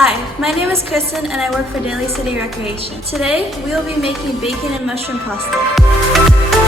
Hi, my name is Kristin and I work for Daly City Recreation. Today, we will be making bacon and mushroom pasta.